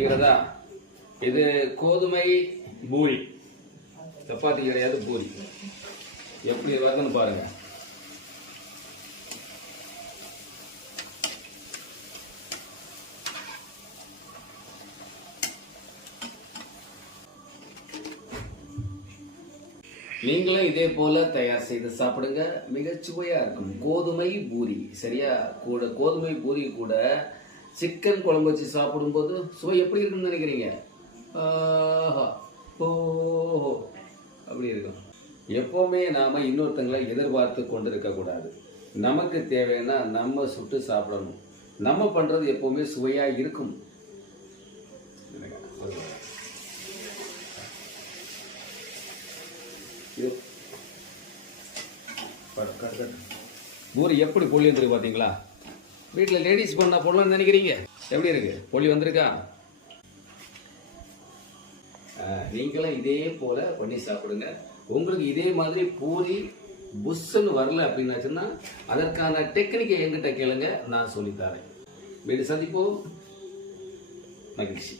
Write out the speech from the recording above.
தெரிகிறதா? இது கோதுமை பூரி, சப்பாத்தி கிடையாது, பூரி. எப்படி வருதுன்னு பாருங்க. நீங்களும் இதே போல தயார் செய்து சாப்பிடுங்க, மிகச்சுவையா இருக்கும். கோதுமை பூரி சரியா? கூட கோதுமை பூரி கூட சிக்கன் குழம்பு வச்சு சாப்பிடும்போது சுவை எப்படி இருக்குன்னு நினைக்கிறீங்க? ஓஹோ அப்படி இருக்கும். எப்பவுமே நாம இன்னொருத்தங்களை எதிர்பார்த்து கொண்டு இருக்க கூடாது. நமக்கு தேவைன்னா நம்ம சுட்டு சாப்பிடணும். நம்ம பண்றது எப்பவுமே சுவையா இருக்கும். பூரி எப்படி பொல்லி வந்துருக்கு பாத்தீங்களா? வீட்டில் லேடிஸ் பண்ணா போடலாம்னு நினைக்கிறீங்க? எப்படி இருக்கு? பொல்லி வந்திருக்கா? நீங்களும் இதே போல பண்ணி சாப்பிடுங்க. உங்களுக்கு இதே மாதிரி பூரி புஷ்ன்னு வரல அப்படின்னாச்சுன்னா அதற்கான டெக்னிக்கை என்கிட்ட கேளுங்க, நான் சொல்லித்தரேன். வீடு சந்திப்போம். மகிழ்ச்சி.